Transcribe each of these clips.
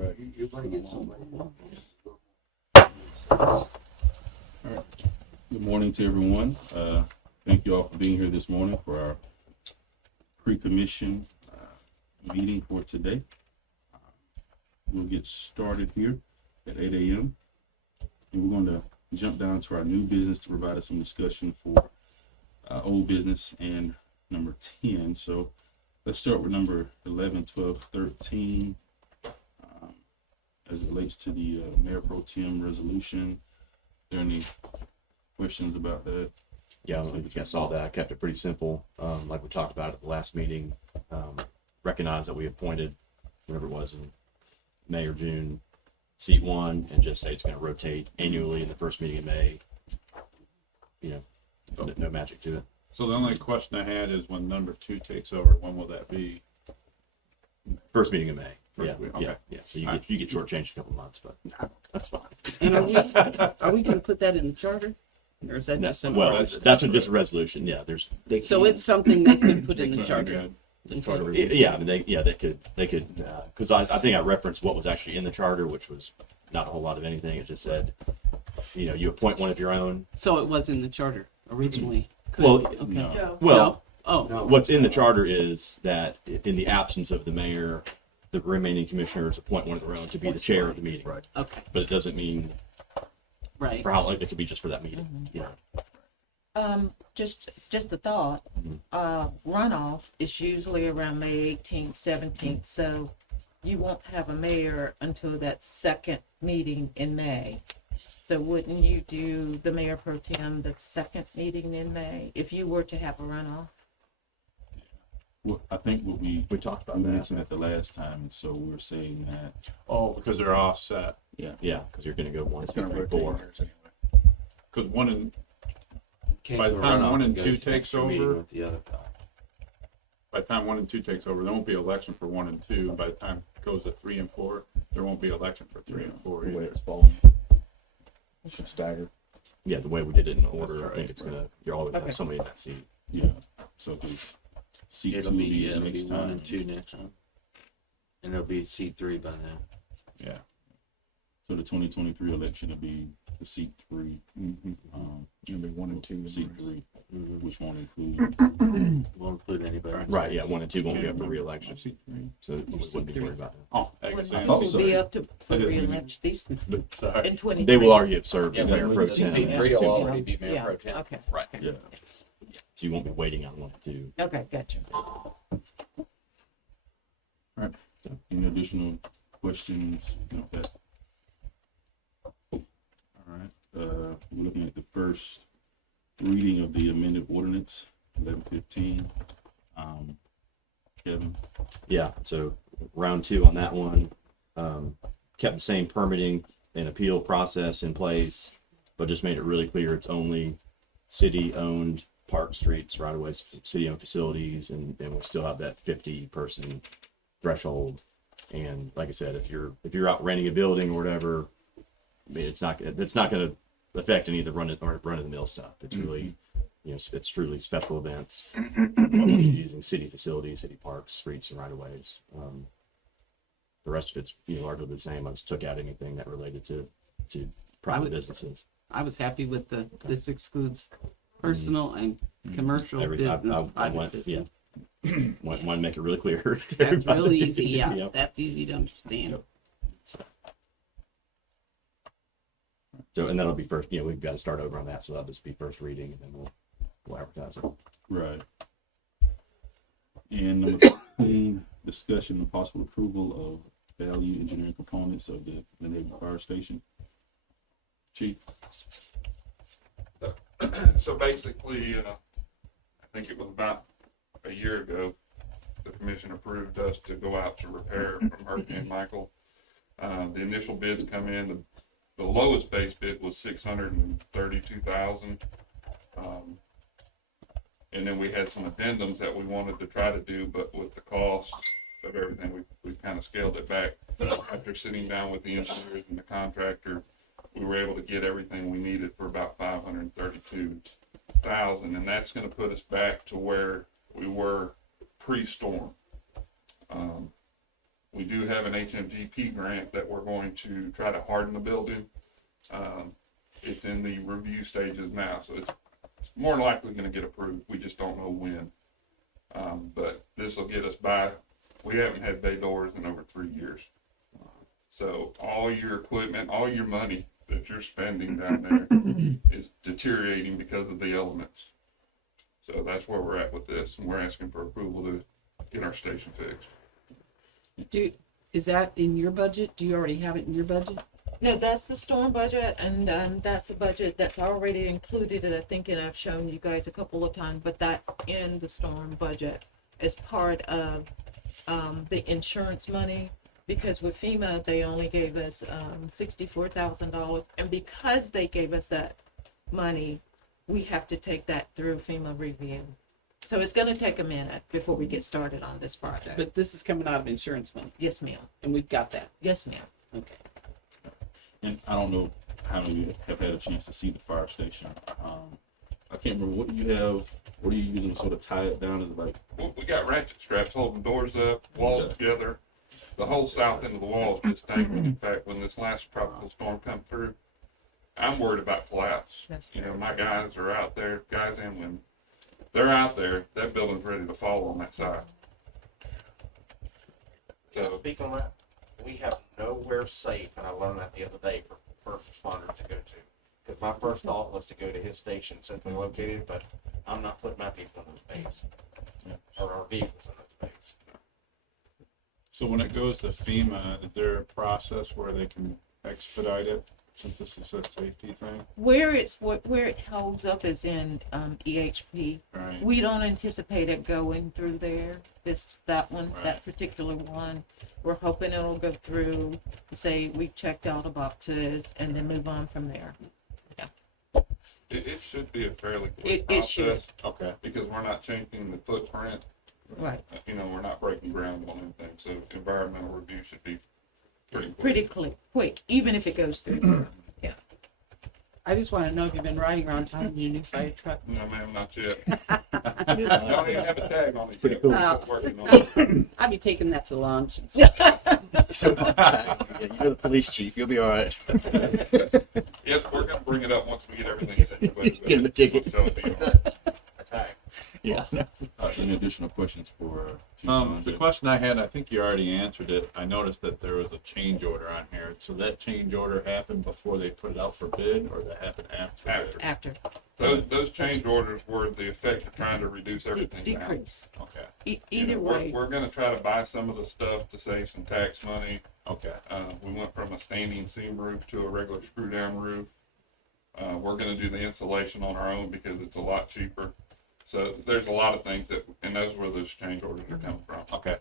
right. You're gonna get somebody. All right. Good morning to everyone. Thank you all for being here this morning for our pre-commission meeting for today. We'll get started here at 8 a.m. and we're going to jump down to our new business to provide us some discussion for old business and number 10. So let's start with number 11, 12, 13 as it relates to the Mayor Pro Tem resolution. Are there any questions about that? Yeah, I don't know if you guys saw that. I kept it pretty simple. Like we talked about at the last meeting, recognize that we appointed, whatever it was, in May or June, seat one, and just say it's going to rotate annually in the first meeting in May. You know, no magic to it. So the only question I had is when number 2 takes over, when will that be? First meeting in May. First Yeah, week, okay. yeah. So you get shortchanged a couple months, but that's fine. And are we going to put that in the charter? Or is that No, just well, something? that's just a resolution. Yeah, there's. So it's something they could put in the charter. Yeah, I mean, they could, because I think I referenced what was actually in the charter, which was not a whole lot of anything. It just said, you know, you appoint one of your own. So it was in the charter originally. Could- Well, okay. no. Well, No? Oh, No. what's in the charter is that in the absence of the mayor, the remaining commissioners appoint one of their own to be the chair of the meeting. Right. okay, But it doesn't mean right. for how long. It could be just for that meeting. You know. Just a thought, runoff is usually around May 18th, 17th, so you won't have a mayor until that second meeting in May. So wouldn't you do the mayor pro tem the second meeting in May if you were to have a runoff? Well, I think what we talked about mentioned at the last time, and so we're saying that, Oh, because they're offset. Yeah, because you're going to go 1, It's 2, gonna 3, rotate 4. years anyway. Because one and Can't by do the a time runoff 1 and goes 2 to takes extra meeting over, with the other guy. by the time 1 and 2 takes over, there won't be election for 1 and 2. By the time it goes to 3 and 4, there won't be election for 3 and 4 The way either. it's falling. It should stagger. Yeah, the way we did it in order, That's I right, think it's going to, you're always going to Okay. have somebody in that seat. yeah, so the seat 2 It'll will be, be it'll be next 1 time. and 2 next time. And it'll be C3 by now. Yeah. So the 2023 election will be the seat 3. It'll be 1 and 2. Seat 3, Mhm. which won't include. Won't include anybody. Right, yeah, 1 and 2 won't be up for Yeah, re-election, seat 3. so we wouldn't be worried about that. Oh, I guess Wouldn't I you sorry. be up to for That is re-election these Sorry. in 20? They will already have served Yeah, as mayor but pro C3 tem. will so- already be mayor Yeah, pro tem. okay, Right, Yeah. so you won't be waiting on 1 and 2. okay, gotcha. Any additional questions? No, that. All right, we're looking at the first reading of the amended ordinance, 1115. Kevin? Yeah, so round 2 on that one, kept the same permitting and appeal process in place, but just made it really clear it's only city-owned park streets, right-of-ways, city-owned facilities, and we'll still have that 50-person threshold. And like I said, if you're out renting a building or whatever, I mean, it's not going to affect any of the run-of-the-mill stuff. It's really, you know, it's truly special events using city facilities, city parks, streets, and right-of-ways. The rest of it's, you know, largely the same. I just took out anything that related to private businesses. I was happy with this excludes personal and commercial business, private business. Want to make it really clear. to That's everybody. real easy, yeah. Yep. That's easy to understand. Yep. So, and that'll be first, you know, we've got to start over on that, so that'll just be first reading, and then we'll advertise it. Right. And number 15, discussion and possible approval of value engineering components of the Lynn Haven Fire Station. Chief? So basically, I think it was about a year ago, the commission approved us to go out to repair from Hurricane Michael. The initial bids come in, the lowest base bid was $632,000. And then we had some addendums that we wanted to try to do, but with the cost of everything, we kind of scaled it back. After sitting down with the engineers and the contractor, we were able to get everything we needed for about $532,000, and that's going to put us back to where we were pre-storm. We do have an HMGP grant that we're going to try to harden the building. It's in the review stages now, so it's more likely gonna get approved. We just don't know when. But this will get us by. We haven't had bay doors in over 3 years. So all your equipment, all your money that you're spending down there is deteriorating because of the elements. So that's where we're at with this, and we're asking for approval to get our station fixed. Is that in your budget? Do you already have it in your budget? No, that's the storm budget, and that's the budget that's already included, and I think, and I've shown you guys a couple of times, but that's in the storm budget as part of the insurance money, because with FEMA, they only gave us $64,000, and because they gave us that money, we have to take that through FEMA review. So it's gonna take a minute before we get started on this project. But this is coming out of insurance money, Yes, ma'am. and we've got that. Yes, ma'am. Okay. And I don't know how many of you have had a chance to see the fire station. I can't remember, what do you have, what are you using to sort of tie it down? Is it like, Well, we got ratchet straps holding doors up, walls together. The whole south end of the wall is just dangling. In fact, when this last tropical storm come through, I'm worried about collapse. That's You know, my guys are out there, guys and women. They're out there, that building's ready to fall on that side. So, Speak on that, we have nowhere safe, and I learned that the other day, for first responders to go to. Because my first thought was to go to his station centrally located, but I'm not putting my people in those bays, or our vehicles in those bays. So when it goes to FEMA, is there a process where they can expedite it, since this is a safety thing? Where it holds up is in EHP. Right. We don't anticipate it going through there. That Right. that particular one. We're hoping it'll go through, say we've checked all the boxes, and then move on from there. it should be a fairly quick It should. process, Okay. because we're not changing the footprint. Right. You know, we're not breaking ground on anything, so environmental review should be pretty quick. Pretty quick, even if it goes through. I just want to know if you've been riding around town in your new fire truck. No, ma'am, not yet. Don't even have a tag on it. Pretty yet. cool. We're working on it. I'll be taking that to lunch. And stuff. So, yeah, you're the police chief. You'll be all right. Yep, we're gonna bring it up once we get everything situated. Give him a ticket. So it'll be all right. Attack. Yeah. any additional questions for? Chief The Conjure? question I had, I think you already answered it. I noticed that there was a change order on here. So that change order happened before they put it out for bid, or that happened after? After. After, Those change orders were the effect of trying to reduce everything down. decrease. Okay, You Either know, way, we're gonna try to buy some of the stuff to save some tax money. okay. We went from a standing seam roof to a regular screw down roof. We're gonna do the insulation on our own because it's a lot cheaper. So there's a lot of things and those were those change orders are coming from. Okay.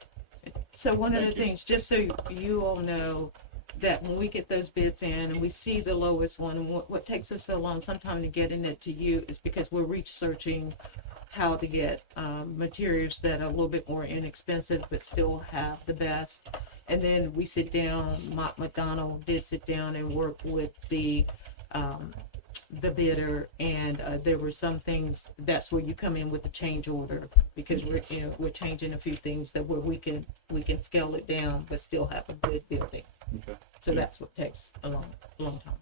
so one of the Thank you. things, just so you all know, that when we get those bids in and we see the lowest one, and what takes us so long sometimes to getting it to you is because we're researching how to get materials that are a little bit more inexpensive but still have the best. And then we sit down, Mike McDonald did sit down and work with the bidder, and there were some things, that's where you come in with the change order, because we're changing a few things that where we can scale it down but still have a good building. Okay. So that's what takes a long time.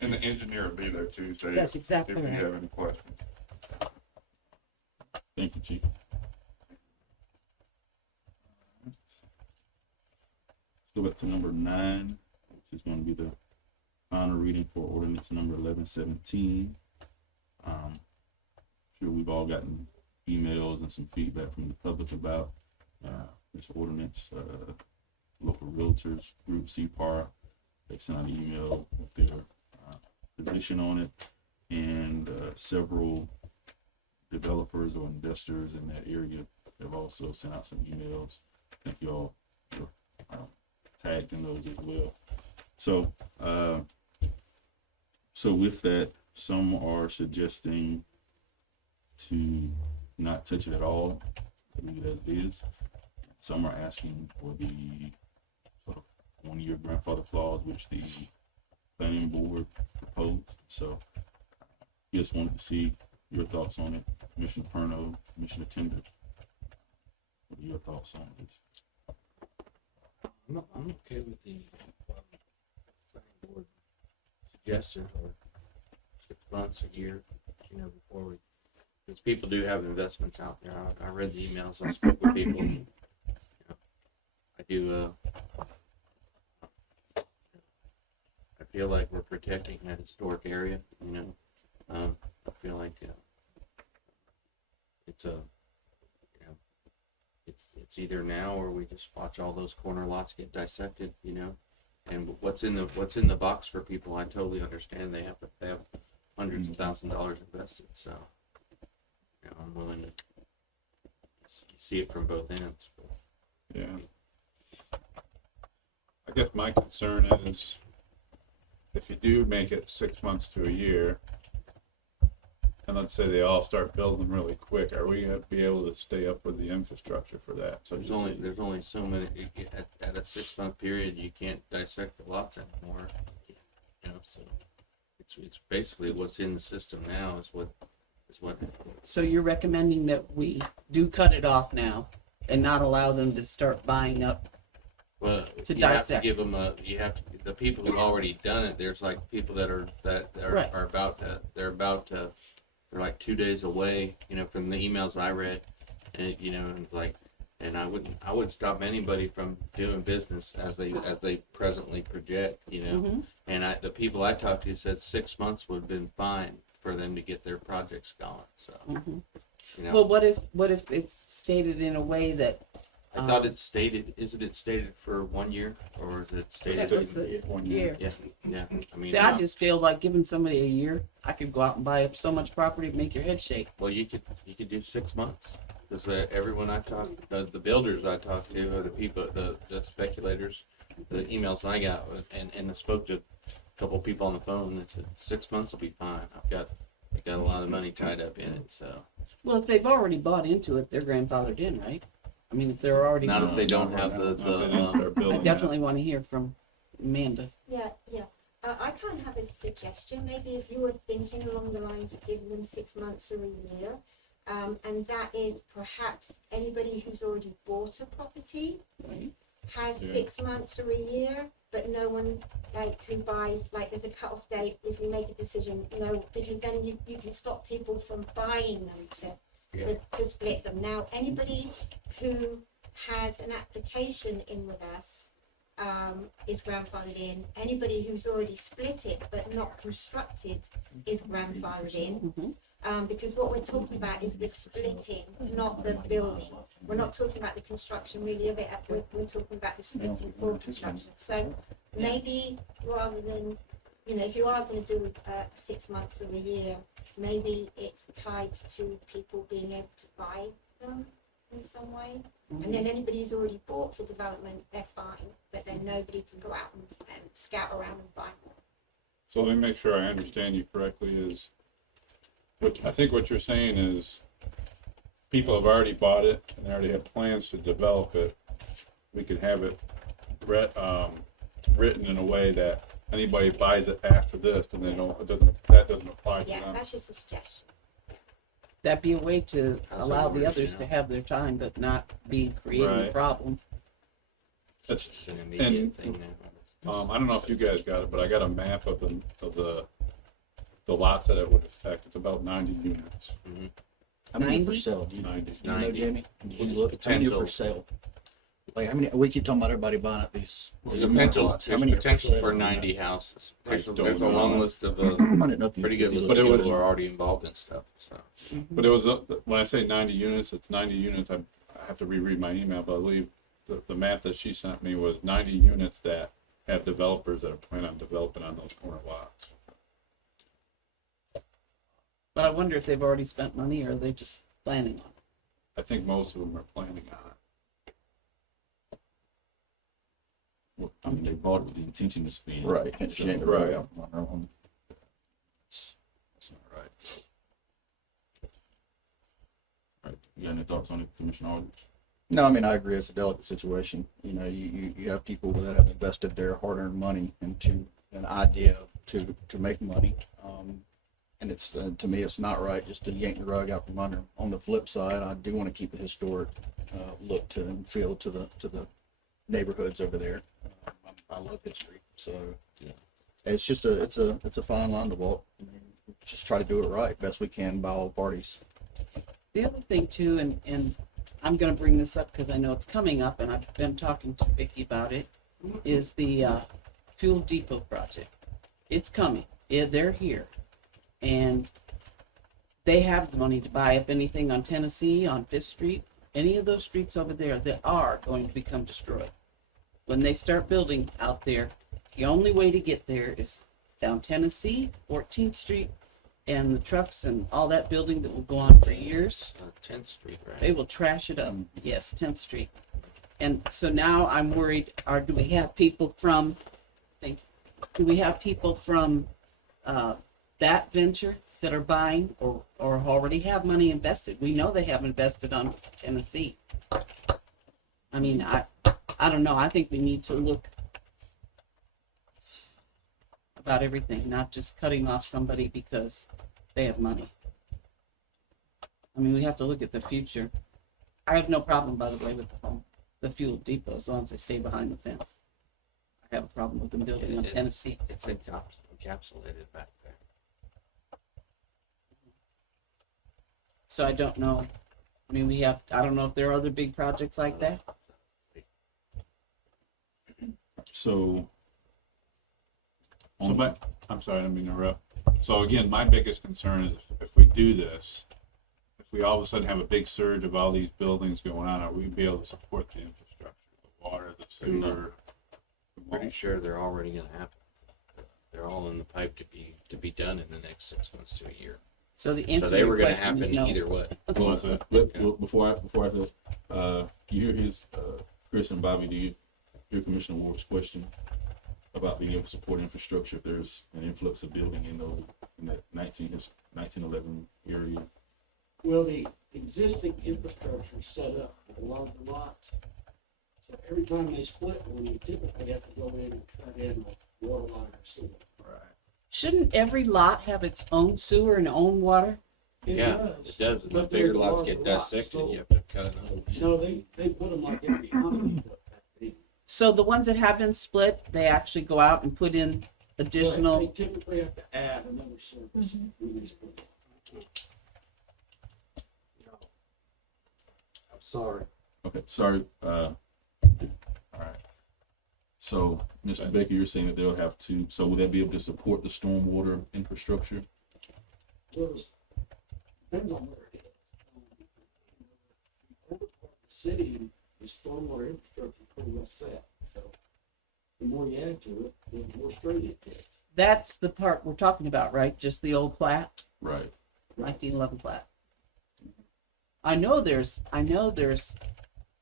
And the engineer will be there Tuesday. That's exactly If you right. have any questions. Thank you, Chief. Let's go back to number 9, which is going to be the final reading for ordinance number 1117. Sure we've all gotten emails and some feedback from the public about this ordinance. Local realtors group CPAR, they sent out an email with their position on it, and several developers or investors in that area have also sent out some emails. Thank you all for tagged in those as well. So, so with that, some are suggesting to not touch it at all, leave it as it is. Some are asking for the sort of 1-year grandfather clause, which the planning board proposed. So, just wanted to see your thoughts on it, Commissioner Perno, Commissioner Tender. What are your thoughts on this? I'm okay with the planning board suggestion for 6 months, a year, before we, because people do have investments out there. I read the emails, I spoke with people. I do, I feel like we're protecting that historic area, I feel like it's a, it's either now or we just watch all those corner lots get dissected, and what's in the box for people, I totally understand. They have hundreds of $1,000s invested, so I'm willing to see it from both ends. Yeah. I guess my concern is if you do make it 6 months to a year, and let's say they all start building really quick, are we going to be able to stay up with the infrastructure for that? So There's only so many, at a 6 month period, you can't dissect the lots anymore, so it's basically what's in the system now is what. So you're recommending that we do cut it off now and not allow them to start buying up? Well, To you have to dissect. give them the people who've already done it, there's like people that are Right. about to, they're like 2 days away, from the emails I read, and, and it's like, and I wouldn't stop anybody from doing business as they presently project, Mm-hmm. and the people I talked to said 6 months would have been fine for them to get their projects going, so, Mm-hmm. Well, what if it's stated in a way that I thought it's stated, isn't it stated for 1 year, or is it stated? that was the 1 year? Yeah, I mean. See, I just feel like giving somebody a year, I could go out and buy up so much property to make your head shake. Well, you could do 6 months, because everyone I talked, the builders I talked to, or the people, the speculators, the emails I got, and I spoke to a couple of people on the phone, and said 6 months will be fine. I got a lot of money tied up in it, so. Well, if they've already bought into it, they're grandfathered in, right? I mean, if they're already, Not if they don't No, have no, if they don't the start I building definitely want to hear from Amanda. Yeah. I kind of have a suggestion. Maybe if you were thinking along the lines of giving them 6 months or a year, and that is perhaps anybody who's already bought a property Right. has Yeah. 6 months or a year, but no one who buys, there's a cut-off date if you make a decision, because then you can stop people from buying them to split them. Now, anybody who has an application in with us is grandfathered in. Anybody who's already split it but not constructed is grandfathered in. Mm-hmm. Because what we're talking about is the splitting, not the building. We're not talking about the construction really of it. We're talking about the splitting for construction. So maybe rather than, if you are going to do 6 months or a year, maybe it's tied to people being able to buy them in some way. And then anybody who's already bought for development, they're fine. But then nobody can go out and scout around and buy more. So let me make sure I understand you correctly is, I think what you're saying is people have already bought it and they already have plans to develop it. We could have it written in a way that anybody buys it after this, and that doesn't apply to Yeah, them. that's just a suggestion. That'd be a way to That's allow what the we're others saying. to have their time, but not be creating a Right. problem. That's, It's an immediate thing now. I don't know if you guys got it, but I got a map of the lots that it would affect. It's about 90 units. How many 90? for sale? Do you 90. know, 90. Jamie? When you look at how many are for sale? Like, how many, we keep talking about everybody buying up these. There's these potential, lots. How there's many are potential sale for on that? 90 houses. I There's don't a know. long list of I didn't know if you- pretty good if you list But of it people was- who are already involved in stuff, so. But it was, when I say 90 units, it's 90 units. I have to reread my email, but I believe the map that she sent me was 90 units that have developers that are planning on developing on those corner lots. But I wonder if they've already spent money or are they just planning on it? I think most of them are planning on it. Well, I mean, they bought it with the intention to spend. Right, can't So- change the rug out from under them. That's not right. Right, you got any thoughts on it, Commissioner Aldridge? No, I mean, I agree, it's a delicate situation. You have people that have invested their hard-earned money into an idea to make money. And it's, to me, it's not right just to yank the rug out from under 'em. On the flip side, I do want to keep the historic look to and feel to the neighborhoods over there. I love history, so Yeah. it's just it's a fine line to walk. Just try to do it right, best we can by all parties. The other thing too, and I'm gonna bring this up because I know it's coming up and I've been talking to Vicky about it, is the fuel depot project. It's coming. They're here. And they have the money to buy up anything on Tennessee, on Fifth Street, any of those streets over there that are going to become destroyed. When they start building out there, the only way to get there is down Tennessee, 14th Street, and the trucks and all that building that will go on for years. 10th Street, right? They will trash it up. Yes, 10th Street. And so now I'm worried, do we have people from, do we have people from that venture that are buying or already have money invested? We know they have invested on Tennessee. I mean, I don't know. I think we need to look about everything, not just cutting off somebody because they have money. I mean, we have to look at the future. I have no problem, by the way, with the fuel depot as long as they stay behind the fence. I have a problem with them building on Tennessee. It's encapsulated back there. So I don't know. I mean, I don't know if there are other big projects like that. So, I'm sorry, I didn't mean to interrupt. So again, my biggest concern is if we do this, if we all of a sudden have a big surge of all these buildings going on, are we be able to support the infrastructure, the water, the sewer? Pretty sure they're already gonna happen. They're all in the pipe to be done in the next 6 months to a year. So the So answer to they your were gonna question is happen no. either way. well, before I go, you hear his, Chris and Bobby, do you hear Commissioner Ward's question about being able to support infrastructure if there's an influx of building in that 1911 area? Well, the existing infrastructure is set up with a lot of the lots. So every time they split one, you typically have to go in and cut in a water line or sewer. Shouldn't every lot have its own sewer and own water? It Yeah, does, it does. And the but bigger they're lots larger get lots, dissected, so- you have to cut another. No, they put them like every 100 foot. So the ones that have been split, they actually go out and put in They additional. typically have to add another service when they split it. I'm sorry. Okay, sorry, all right. So, Mr. Baker, you're saying that they'll have to, so will they be able to support the stormwater infrastructure? Well, it depends on where it is. The city, the stormwater infrastructure is pretty well set, so the more you add to it, the more straight it gets. That's the part we're talking about, right? Just the old plat, Right. 1911 plat. I know there's,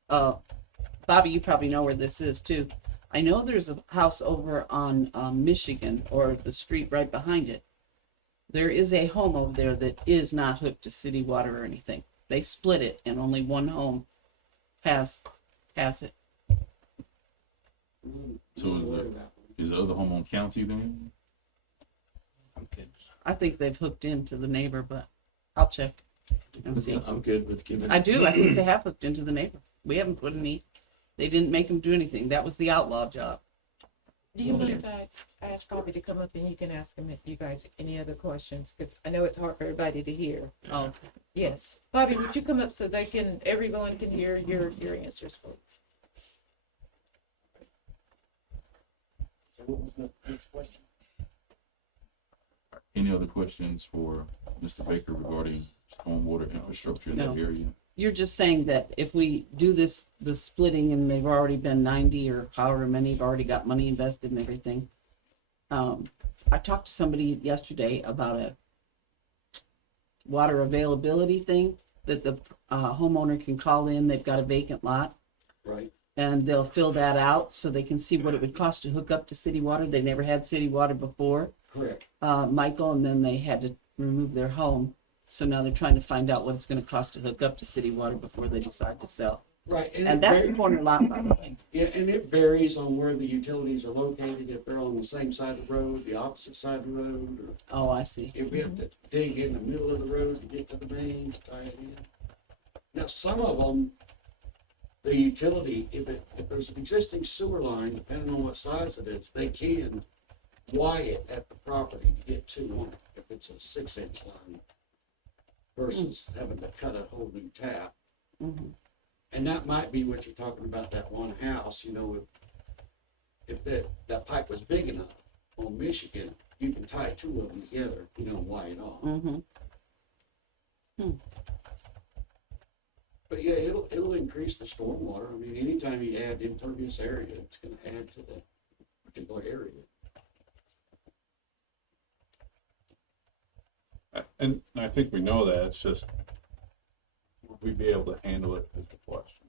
Bobby, you probably know where this is too. I know there's a house over on Michigan, or the street right behind it. There is a home over there that is not hooked to city water or anything. They split it and only one home has it. So is the other home on county then? I'm good. I think they've hooked into the neighbor, but I'll check and see. I'm good with giving. I do. I think they have hooked into the neighbor. We haven't put any, they didn't make them do anything. That was the outlaw job. Do you mind if I ask Bobby to come up and you can ask him if you guys have any other questions? Because I know it's hard for everybody to hear. Oh, Yes. Bobby, would you come up so everyone can hear your answers, please? So what was the next question? Any other questions for Mr. Baker regarding stormwater infrastructure in that No. area? you're just saying that if we do this, the splitting, and they've already been 90 or however many have already got money invested and everything. I talked to somebody yesterday about a water availability thing that the homeowner can call in. They've got a vacant lot. Right. And they'll fill that out so they can see what it would cost to hook up to city water. They never had city water before, Correct. Michael, and then they had to remove their home. So now they're trying to find out what it's going to cost to hook up to city water before they decide to sell. Right. And that's a corner lot, by the way. Yeah, and it varies on where the utilities are located, if they're on the same side of the road, the opposite side of the road, or Oh, I see. if we have to dig in the middle of the road to get to the main to tie it in. Now, some of them, the utility, if there's an existing sewer line, depending on what size it is, they can wire it at the property to get to one, if it's a 6-inch line versus having to cut a whole new tap. Mhm. And that might be what you're talking about, that one house, you know, if that pipe was big enough on Michigan, you can tie two of them together, you know, wire it off. Mhm. But yeah, it'll increase the stormwater. I mean, anytime you add impervious area, it's gonna add to that particular area. And I think we know that, it's just, would we be able to handle it is the question.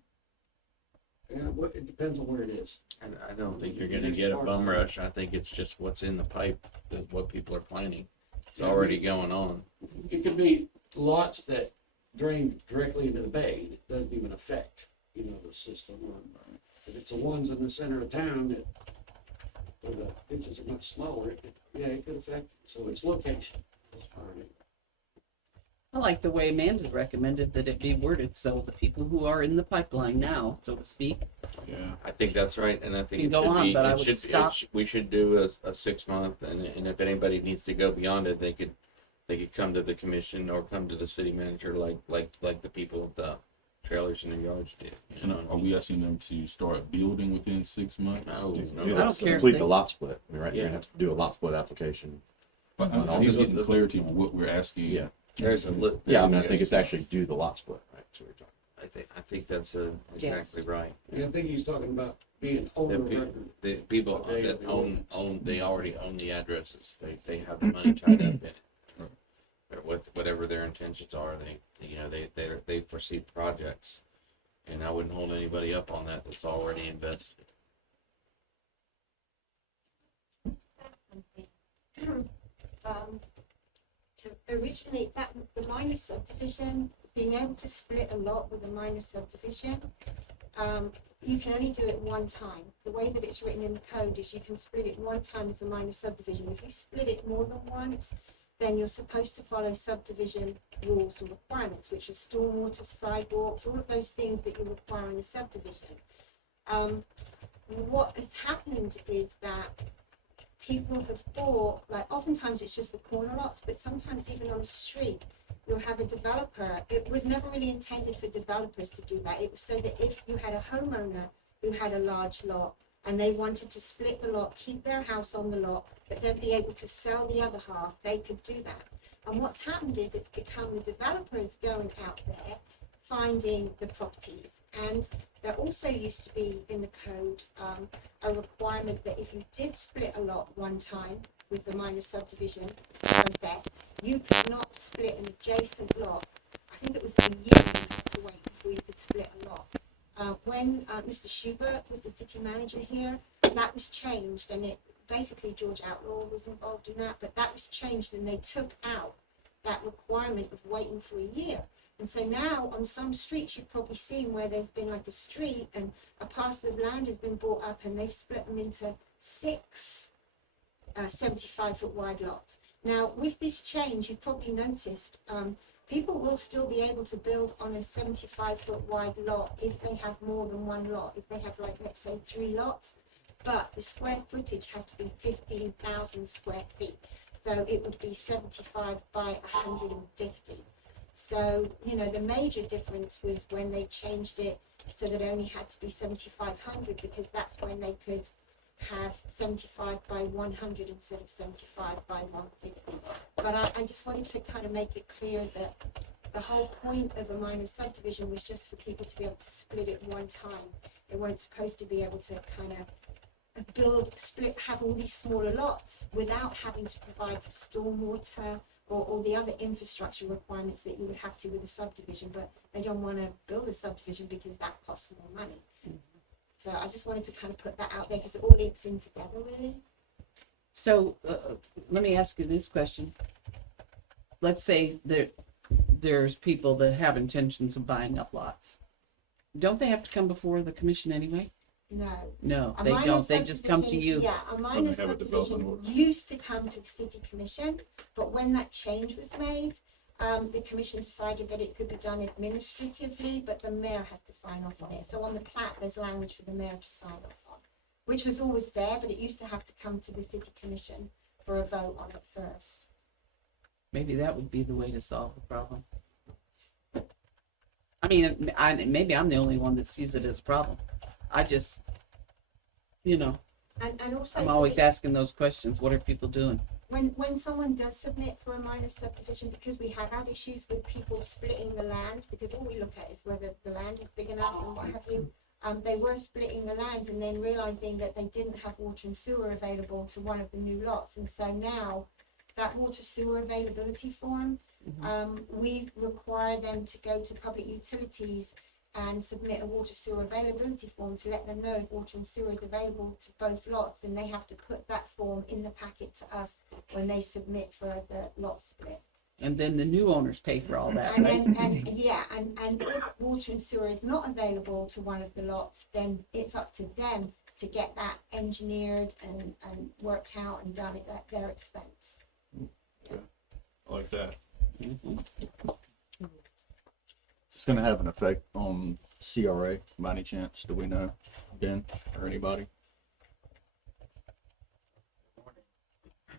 And it depends on where it is. And I don't think you're gonna get a bum rush. I think it's just what's in the pipe, what people are planning. It's already going on. It could be lots that drain directly into the bay, it doesn't even affect, you know, the system. Or if it's the ones in the center of town that, where the ditches are much smaller, it could affect, so it's location. That's part of it. I like the way Amanda recommended that it be worded, so the people who are in the pipeline now, so to speak, Yeah. I think that's right, and I think Can it go should on, be, but I it would should, stop. we should do a 6 month, and if anybody needs to go beyond it, they could come to the commission or come to the city manager like the people with the trailers in their yards did. You know? Are we asking them to start building within 6 months? No, Do no. the- I don't care if Complete they- the lot split. I mean, right, you're Yeah. gonna have to do a lot split application. But I'm just getting clarity on what we're asking. Yeah. There's a Yeah, I mean, I think it's actually do the lot split, right? That's what we're talking. I think that's exactly right. Yeah, I think he's talking about being owner of record. The people They that own they already own the addresses. They have the money tied up in it. Or whatever their intentions are, they foresee projects, and I wouldn't hold anybody up on that that's already invested. Originally, the minor subdivision, being able to split a lot with a minor subdivision, you can only do it one time. The way that it's written in the code is you can split it one time as a minor subdivision. If you split it more than once, then you're supposed to follow subdivision rules and requirements, which are stormwater, sidewalks, all of those things that you require in a subdivision. What has happened is that people have thought, like oftentimes it's just the corner lots, but sometimes even on the street, you'll have a developer. It was never really intended for developers to do that. It was so that if you had a homeowner who had a large lot and they wanted to split the lot, keep their house on the lot, but then be able to sell the other half, they could do that. And what's happened is it's become the developers going out there, finding the properties. And there also used to be in the code a requirement that if you did split a lot one time with the minor subdivision process, you could not split an adjacent lot. I think it was a year you had to wait before you could split a lot. When Mr. Schubert was the city manager here, that was changed, and it basically George Outlaw was involved in that, but that was changed, and they took out that requirement of waiting for a year. And so now on some streets you've probably seen where there's been like a street and a parcel of land has been bought up and they've split them into 6 75-foot wide lots. Now with this change, you've probably noticed people will still be able to build on a 75-foot wide lot if they have more than one lot. If they have, like, let's say 3 lots, but the square footage has to be 15,000 square feet. So it would be 75 by 150. So, you know, the major difference was when they changed it so that it only had to be 7,500, because that's when they could have 75 by 100 instead of 75 by 150. But I just wanted to kind of make it clear that the whole point of a minor subdivision was just for people to be able to split it one time. They weren't supposed to be able to kind of have all these smaller lots without having to provide for stormwater or all the other infrastructure requirements that you would have to with a subdivision, but they don't want to build a subdivision because that costs more money. So I just wanted to kind of put that out there because it all links in together, really. So let me ask you this question. Let's say there's people that have intentions of buying up lots. Don't they have to come before the commission anyway? No, A they minor don't. They just come to subdivision- you. Yeah, a minor have a development subdivision ordinance. used to come to the city commission, but when that change was made, the commission decided that it could be done administratively, but the mayor has to sign off on it. So on the plat, there's language for the mayor to sign off on, which was always there, but it used to have to come to the city commission for a vote on it first. Maybe that would be the way to solve the problem. I mean, maybe I'm the only one that sees it as a problem. I just, you know, And also, I'm always asking those questions. What are people doing? when someone does submit for a minor subdivision, because we have had issues with people splitting the land, because all we look at is whether the land is big enough and what have you. They were splitting the land and then realizing that they didn't have water and sewer available to one of the new lots. And so now that water sewer availability form, we require them to go to public utilities and submit a water sewer availability form to let them know if water and sewer is available to both lots, and they have to put that form in the packet to us when they submit for the lot split. And then the new owners pay for all that, And right? then, and if water and sewer is not available to one of the lots, then it's up to them to get that engineered and worked out and done at their expense. I like that. It's gonna have an effect on CRA by any chance? Do we know, Ben, or anybody?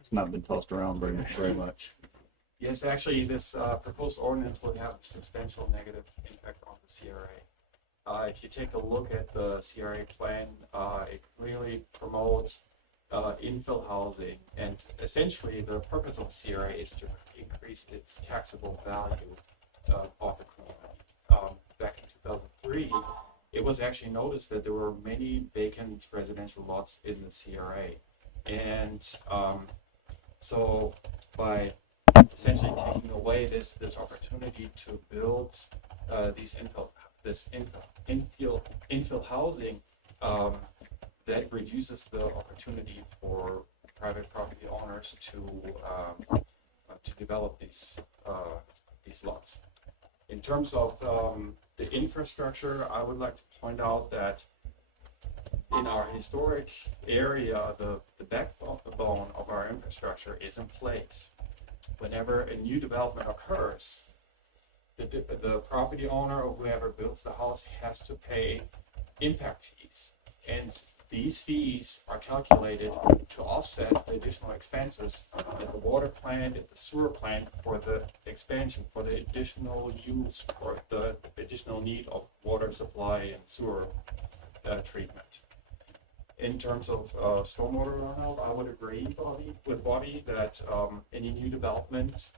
It's not been tossed around very much. Yes, actually, this proposed ordinance would have a substantial negative impact on the CRA. If you take a look at the CRA plan, it clearly promotes infill housing, and essentially the purpose of CRA is to increase its taxable value of the community. Back in 2003, it was actually noticed that there were many vacant residential lots in the CRA, and so by essentially taking away this opportunity to build these infill housing, that reduces the opportunity for private property owners to develop these lots. In terms of the infrastructure, I would like to point out that in our historic area, the backbone of our infrastructure is in place. Whenever a new development occurs, the property owner or whoever builds the house has to pay impact fees. And these fees are calculated to offset the additional expenses at the water plant, at the sewer plant for the expansion, for the additional use, for the additional need of water supply and sewer treatment. In terms of stormwater runoff, I would agree with Bobby that any new development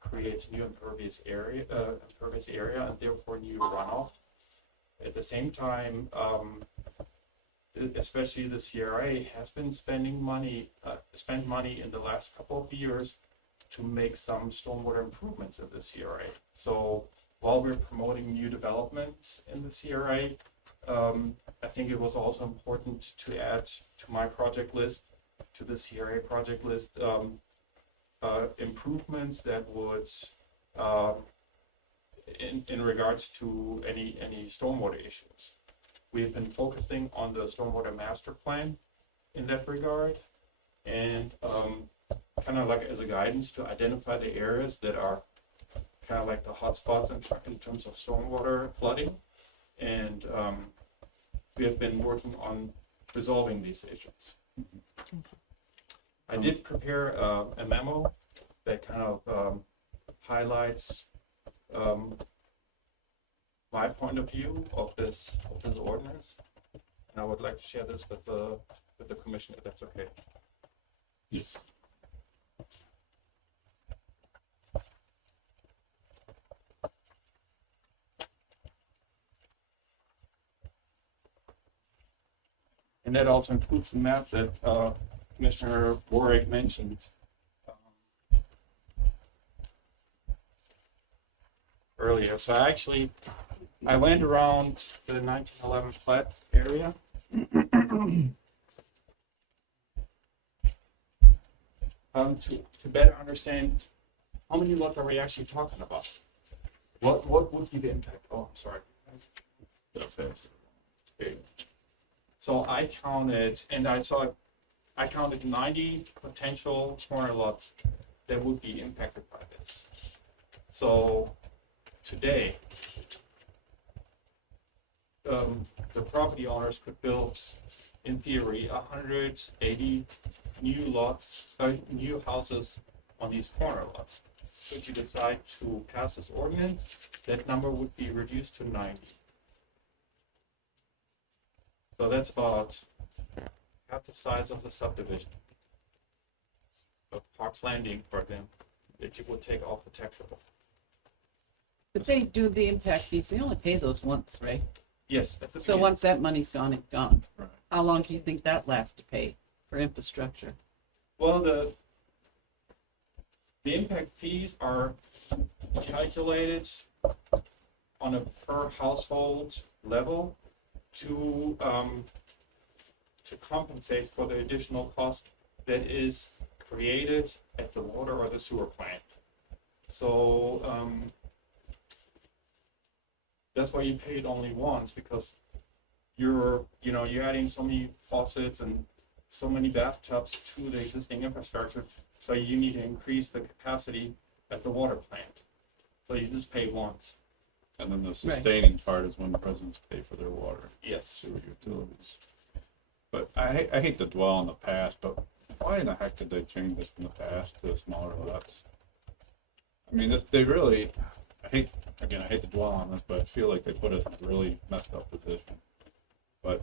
creates new impervious area, and therefore new runoff. At the same time, especially the CRA has been spent money in the last couple of years to make some stormwater improvements in the CRA. So while we're promoting new developments in the CRA, I think it was also important to add to my project list, to the CRA project list, improvements that would, in regards to any stormwater issues. We have been focusing on the stormwater master plan in that regard, and kind of like as a guidance to identify the areas that are kind of like the hotspots in terms of stormwater flooding, and we have been working on resolving these issues. I did prepare a memo that kind of highlights my point of view of this ordinance, and I would like to share this with the commission, if that's okay. Yes. And that also includes the map that Commissioner Warwick mentioned. Earlier. So I went around the 1911 plat area. To better understand how many lots are we actually talking about? What would be the impact? Oh, I'm sorry. Okay. So I counted, and I counted 90 potential corner lots that would be impacted by this. So today, the property owners could build, in theory, 180 new lots, new houses on these corner lots. Should you decide to pass this ordinance, that number would be reduced to 90. So that's about half the size of the subdivision of Parks Landing for them, that you would take off the tax roll. But they do the impact fees, they only pay those once, right? Yes. At the So beginning. once that money's gone, it's gone. Right. How long do you think that lasts to pay for infrastructure? Well, the impact fees are calculated on a per household level to compensate for the additional cost that is created at the water or the sewer plant. So that's why you pay it only once, because you're adding so many faucets and so many bathtubs to the existing infrastructure, so you need to increase the capacity at the water plant. So you just pay once. And then the sustaining part is when the residents pay for their water, Yes. sewer utilities. But I hate to dwell on the past, but why in the heck did they change this in the past to smaller lots? I mean, they really, I hate to dwell on this, but I feel like they put us in a really messed up position. But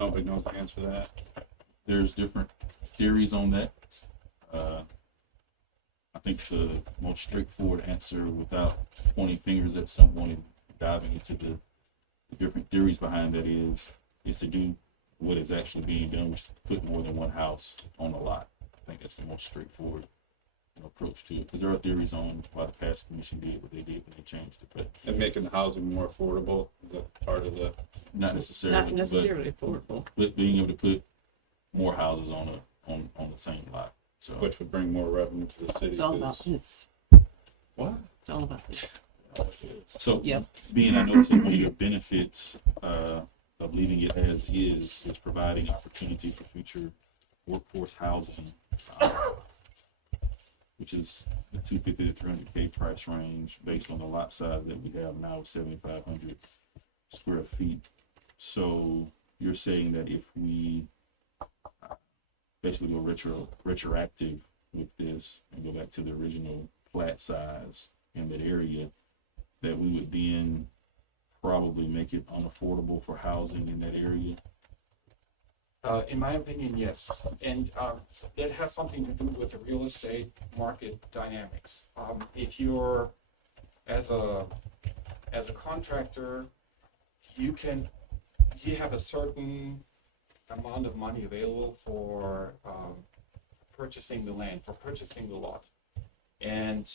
nobody knows the answer to that. There's different theories on that. I think the most straightforward answer, without pointing fingers at someone and diving into the different theories behind that, is to do what is actually being done, which is put more than one house on a lot. I think that's the most straightforward approach to it, because there are theories on why the past commission did what they did when they changed it, but And making the housing more affordable, is that part of the, not necessarily. Not necessarily affordable. But being able to put more houses on the same lot. So which would bring more revenue to the city? It's all about 'cause- this. What? It's all about this. So, Yep. being, I noticed that one of your benefits of leaving it as is providing opportunity for future workforce housing, which is the 250 to 300K price range based on the lot size that we have now, 7,500 square feet. So you're saying that if we basically go retroactive with this and go back to the original plat size in that area, that we would then probably make it unaffordable for housing in that area? In my opinion, yes. And it has something to do with the real estate market dynamics. If you're, as a contractor, you have a certain amount of money available for purchasing the land, for purchasing the lot. And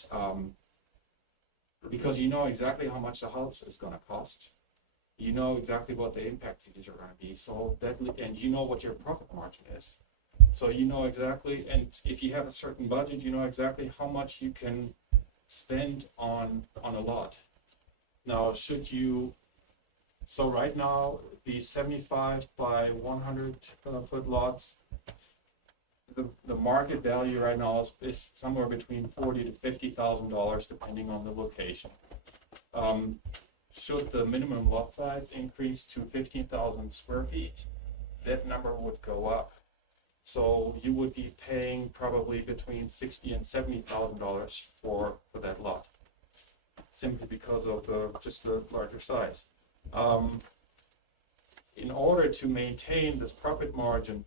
because you know exactly how much the house is going to cost, you know exactly what the impact fees are going to be. So that, and you know what your profit margin is. So you know exactly, and if you have a certain budget, you know exactly how much you can spend on a lot. Now, so right now, these 75 by 100 foot lots, the market value right now is somewhere between $40,000 to $50,000, depending on the location. Should the minimum lot size increase to 15,000 square feet, that number would go up. So you would be paying probably between $60,000 and $70,000 for that lot, simply because of just the larger size. In order to maintain this profit margin,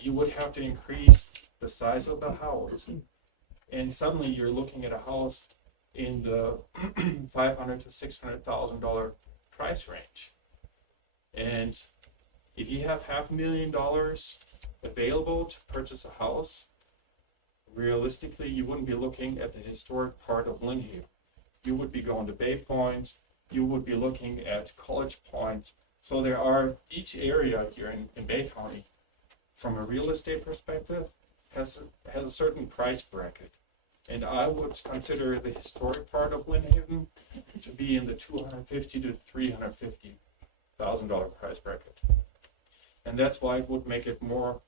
you would have to increase the size of the house, and suddenly you're looking at a house in the $500,000 to $600,000 price range. And if you have $500,000 available to purchase a house, realistically, you wouldn't be looking at the historic part of Lynn Haven. You would be going to Bay Point. You would be looking at College Point. So there are, each area here in Bay County, from a real estate perspective, has a certain price bracket. And I would consider the historic part of Lynn Haven to be in the $250,000 to $350,000 price bracket. And that's why it would make it more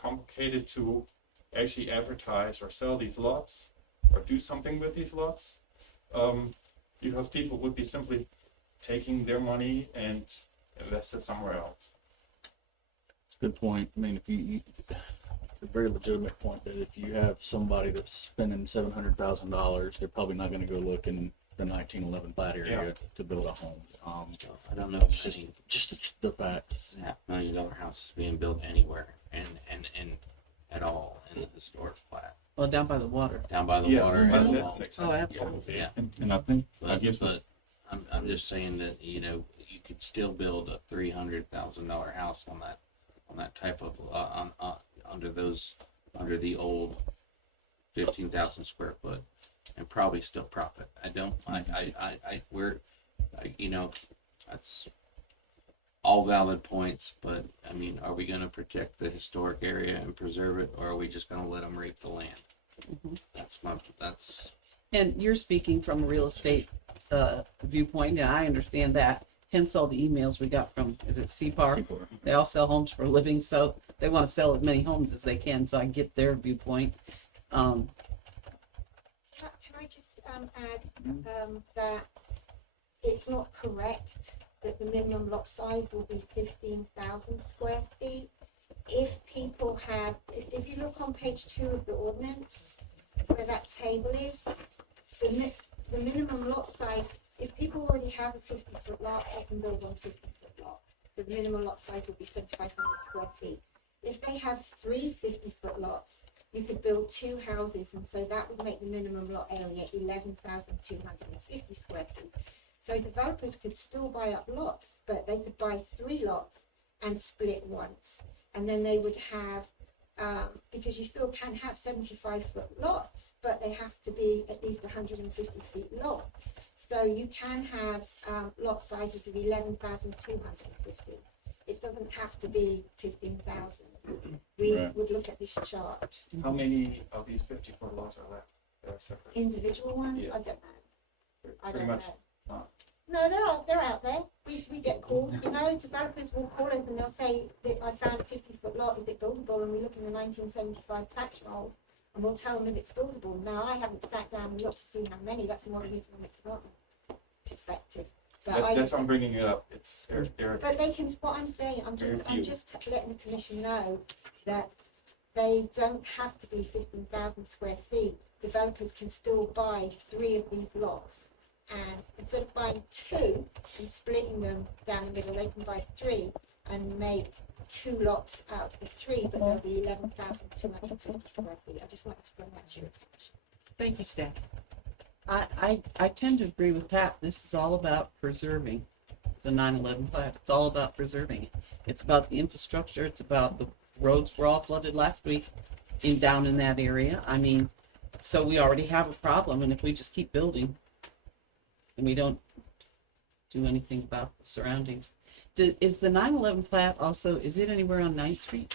complicated to actually advertise or sell these lots. or do something with these lots. Because people would be simply taking their money and invest it somewhere else. It's a good point. I mean, if you a very legitimate point that if you have somebody that's spending $700,000, they're probably not going to go look in the 1911 plat area to build a home. I don't know if It's any just the fact. $500,000 house is being built anywhere and at all in the historic plat. Well, down by the water. Down by the Yeah, water. but and that's along. an Oh, exception. absolutely. Yeah. And I think, I But, guess, but I'm just saying that, you know, you could still build a $300,000 house on that type of, under the old 15,000 square foot and probably still profit. You know, that's all valid points, but I mean, are we gonna protect the historic area and preserve it, or are we just gonna let them rape the land? That's And you're speaking from a real estate viewpoint, and I understand that. Hence all the emails we got from, is it CPAR? They all sell homes for a living, so they want to sell as many homes as they can, so I get their viewpoint. Can I just add that it's not correct that the minimum lot size will be 15,000 square feet. If people have, if you look on page 2 of the ordinance, where that table is, the minimum lot size, if people already have a 50-foot lot, they can build one 50-foot lot. So the minimum lot size would be 7,500 square feet. If they have 3 50-foot lots, you could build 2 houses, and so that would make the minimum lot area 11,250 square feet. So developers could still buy up lots, but they could buy 3 lots and split once. And then they would have, because you still can have 75-foot lots, but they have to be at least 150 feet long. So you can have lot sizes of 11,250. It doesn't have to be 15,000. We Right. would look at this chart. How many of these 50-foot lots are left that are separate? Individual ones, Yeah. I don't know. I Pretty don't much know. not. No, they're out there. We get calls, you know, developers will call us and they'll say that I found a 50-foot lot, is it buildable? And we look in the 1975 tax rolls and we'll tell them if it's buildable. Now, I haven't sat down and looked to see how many, that's more an economic development perspective. But That's why I'm bringing it up. It's there. But they can, what I'm saying, I'm just letting the commission know that they don't have to be 15,000 square feet. Developers can still buy 3 of these lots. And instead of buying 2 and splitting them down the middle, they can buy 3 and make 2 lots out of the 3, but they'll be 11,250 square feet. I just wanted to bring that to your attention. Thank you, staff. I tend to agree with Pat. This is all about preserving the 9/11 plat. It's all about preserving it. It's about the infrastructure. It's about the roads were all flooded last week down in that area. I mean, so we already have a problem, and if we just keep building and we don't do anything about the surroundings. Is the 9/11 plat also, is it anywhere on 9th Street?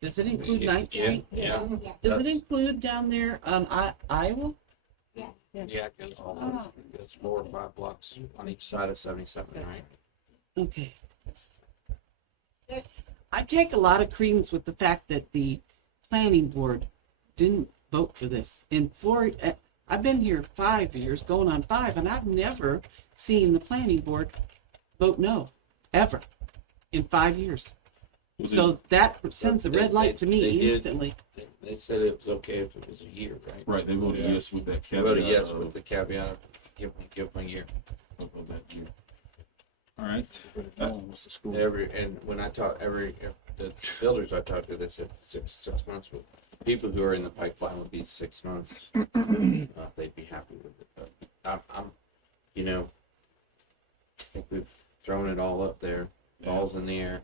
Does it include 9th Street? Yeah. Yes. Does it include down there on Iowa? Yes. Yeah, it goes all Oh. over. It goes 4 or 5 blocks on each side of 77, right? Okay. I take a lot of credence with the fact that the planning board didn't vote for this. I've been here 5 years, going on 5, and I've never seen the planning board vote no, ever, in 5 years. So that sends a red light to me They did. instantly. They said it was okay if it was a year, right? right, they voted Yeah. yes with that They caveat. voted yes of- with the caveat of give them a year. of that year. All right. What's the school? And when I talk, the builders I talked to, they said six months. But people who are in the pipeline would be 6 months. They'd be happy with it. But I'm, you know, I think we've thrown it all up there, balls in the air.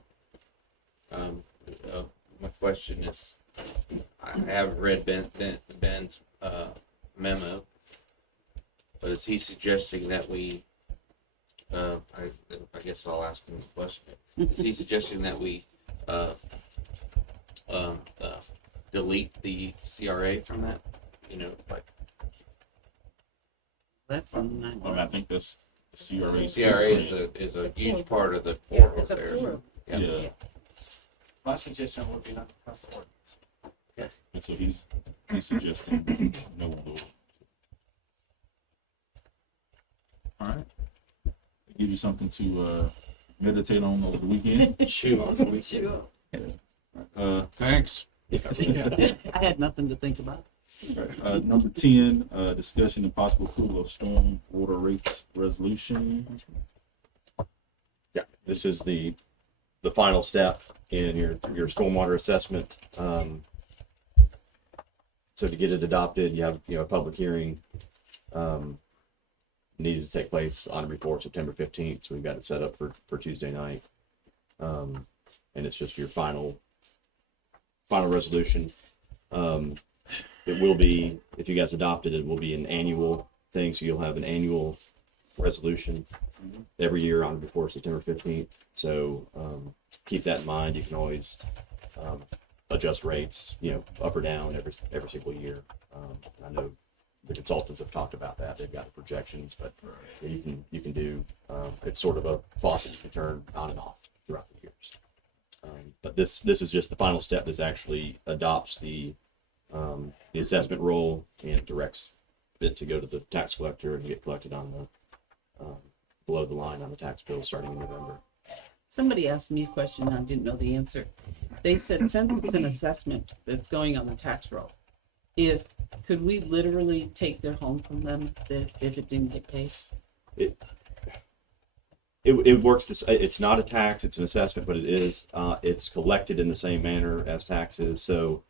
My question is, I haven't read Ben's memo, but is he suggesting that we? I guess I'll ask him the question. Is he suggesting that we delete the CRA from that? You know, like That's on 9/11. Well, I think that's CRA. CRA is a huge part of the core there. core. Yeah. Yeah. My suggestion would be not to pass the ordinance. And so he's suggesting no on those. All right. Give you something to meditate on over the weekend. Chew on the weekend. Thanks. I had nothing to think about. Number 10, discussion and possible approval of storm water rates resolution. Yeah, this is the final step in your stormwater assessment. So to get it adopted, you have a public hearing needed to take place on or before September 15th. So we've got it set up for Tuesday night, and it's just your final resolution. It will be, if you guys adopt it, it will be an annual thing. So you'll have an annual resolution every year on or before September 15th. So keep that in mind. You can always adjust rates, up or down every single year. I know the consultants have talked about that. They've got projections, but you can do. It's sort of a faucet you can turn on and off throughout the years. But this is just the final step. This actually adopts the assessment roll and directs it to go to the tax collector and get collected on the below the line on the tax bill starting in November. Somebody asked me a question, and I didn't know the answer. They said, since it's an assessment that's going on the tax roll, could we literally take their home from them if it didn't get paid? It works. It's not a tax; it's an assessment, but it's collected in the same manner as taxes. So,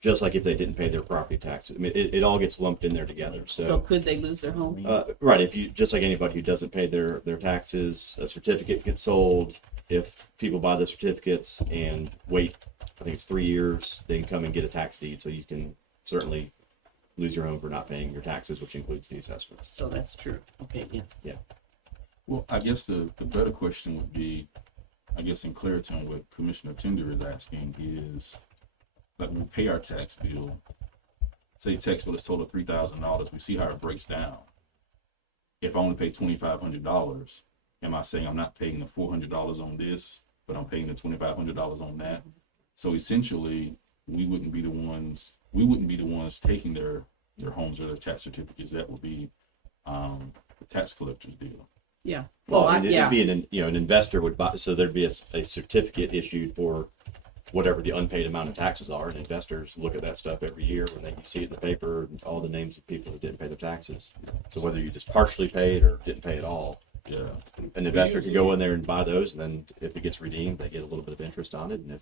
just like if they didn't pay their property taxes, I mean, it all gets lumped in there together. So could they lose their home? Right. If you, just like anybody who doesn't pay their taxes, a certificate gets sold. If people buy the certificates and wait, I think it's 3 years, they can come and get a tax deed. So you can certainly lose your home for not paying your taxes, which includes the assessments. So that's true. Okay, yes. Yeah. Well, I guess the better question would be, I guess in clarity on what Commissioner Tender is asking is, like when we pay our tax bill, say tax bill is total $3,000, we see how it breaks down. If I only pay $2,500, am I saying I'm not paying the $400 on this, but I'm paying the $2,500 on that? So essentially, we wouldn't be the ones taking their homes or their tax certificates. That would be the tax collector's deal. Yeah. Well, Well, it'd be an investor would buy, so there'd be a certificate issued for whatever the unpaid amount of taxes are, and investors look at that stuff every year when they see it in the paper, and all the names of people who didn't pay their taxes. So whether you just partially paid or didn't pay at all, Yeah. an investor could go in there and buy those, and then if it gets redeemed, they get a little bit of interest on it, and if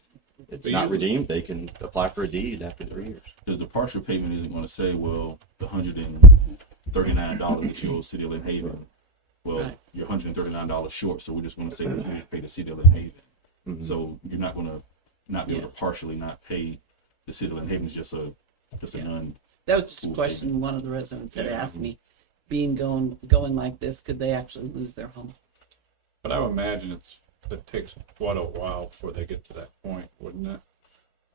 it's not redeemed, they can apply for a deed after 3 years. Because the partial payment isn't going to say, well, the $139 that you owe City of Lynn Haven, well, Right. you're $139 short, so we're just going to say that you pay the City of Lynn Haven. Mhm. So you're not going to not be able to partially not pay the City of Lynn Haven. It's just a non. That was just a question one of the residents had asked me. Going like this, could they actually lose their home? But I would imagine it takes quite a while before they get to that point, wouldn't it?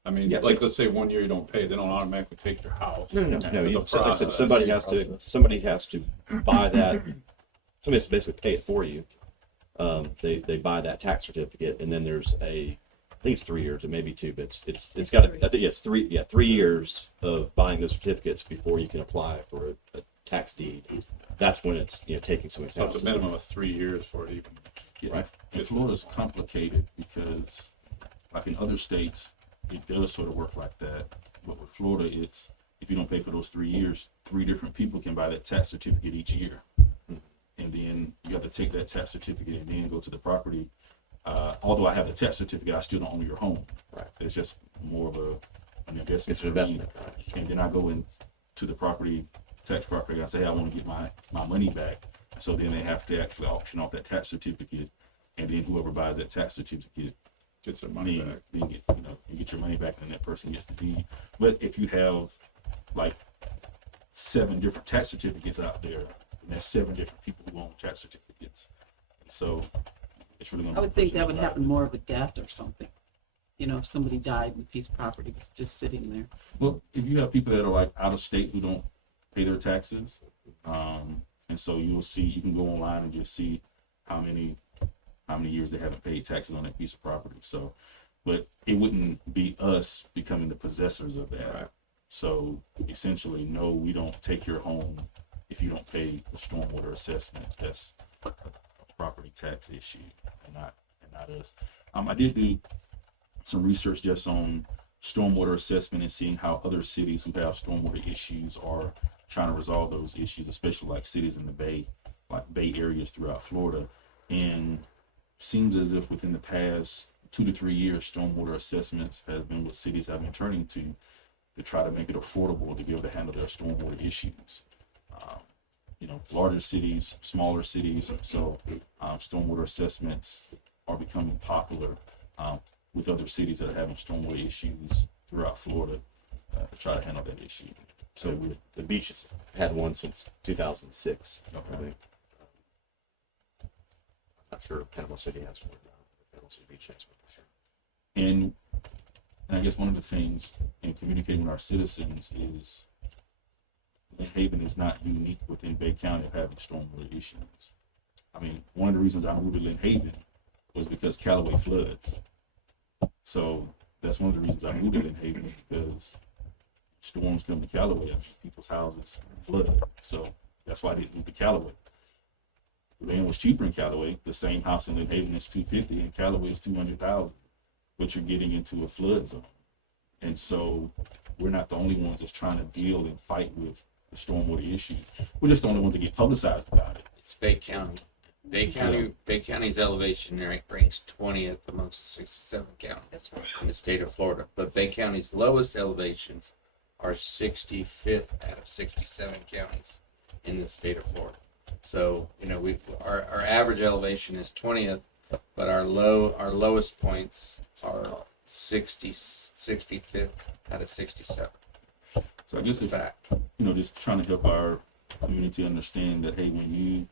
I mean, Yeah. like, let's say 1 year you don't pay, they don't automatically take your house. No. There's a Like I said, process. somebody has to buy that. Somebody has to basically pay it for you. They buy that tax certificate, and then there's I think it's 3 years, or maybe 2, but it's got I think it's 3 years of buying the certificates before you can apply for a tax deed. That's when it's taking some So it's a minimum of 3 years for it even. Yeah, and Florida's complicated because, like in other states, it does sort of work like that. But with Florida, it's if you don't pay for those 3 years, 3 different people can buy that tax certificate each year. And then you have to take that tax certificate and then go to the property. Although I have the tax certificate, I still don't own your home. Right. It's just more of an investment. It's an investment. And then I go into the tax property, I say, hey, I want to get my money back. So then they have to actually auction off that tax certificate, and then whoever buys that tax certificate Gets their money back. Then you get your money back, and that person gets the deed. But if you have like 7 different tax certificates out there, and that's 7 different people who own tax certificates, so it's really going to. I would think that would happen more with death or something. If somebody died and a piece of property was just sitting there. Well, if you have people that are like out of state who don't pay their taxes, and so you can go online and just see how many years they haven't paid taxes on that piece of property. So but it wouldn't be us becoming the possessors of that. Right. So essentially, no, we don't take your home if you don't pay the stormwater assessment. That's a property tax issue and not us. I did do some research just on stormwater assessment and seeing how other cities who have stormwater issues are trying to resolve those issues, especially like cities in the Bay, like Bay areas throughout Florida. And seems as if within the past 2 to 3 years, stormwater assessments has been what cities have been turning to try to make it affordable to be able to handle their stormwater issues. Larger cities, smaller cities, so stormwater assessments are becoming popular with other cities that are having stormwater issues throughout Florida to try to handle that issue. So the beach has had one since 2006. I Okay. think. I'm not sure if Panama City has one now. Panama City Beach has one for sure. And I guess one of the things in communicating with our citizens is Lynn Haven is not unique within Bay County of having stormwater issues. I mean, one of the reasons I moved to Lynn Haven was because Callaway floods. So that's one of the reasons I moved to Lynn Haven, because storms come to Callaway and people's houses flood. So that's why I didn't move to Callaway. Land was cheaper in Callaway. The same house in Lynn Haven is $250 and Callaway is $200,000. But you're getting into a flood zone. And so we're not the only ones that's trying to deal and fight with the stormwater issue. We're just the only ones that get publicized about it. It's Bay County. Bay County's elevation ranks 20th amongst 67 counties in the state of Florida. But Bay County's lowest elevations are 65th out of 67 counties in the state of Florida. So, our average elevation is 20th, but our lowest points are 65th out of 67. So I guess In fact, just trying to help our community understand that, hey, when you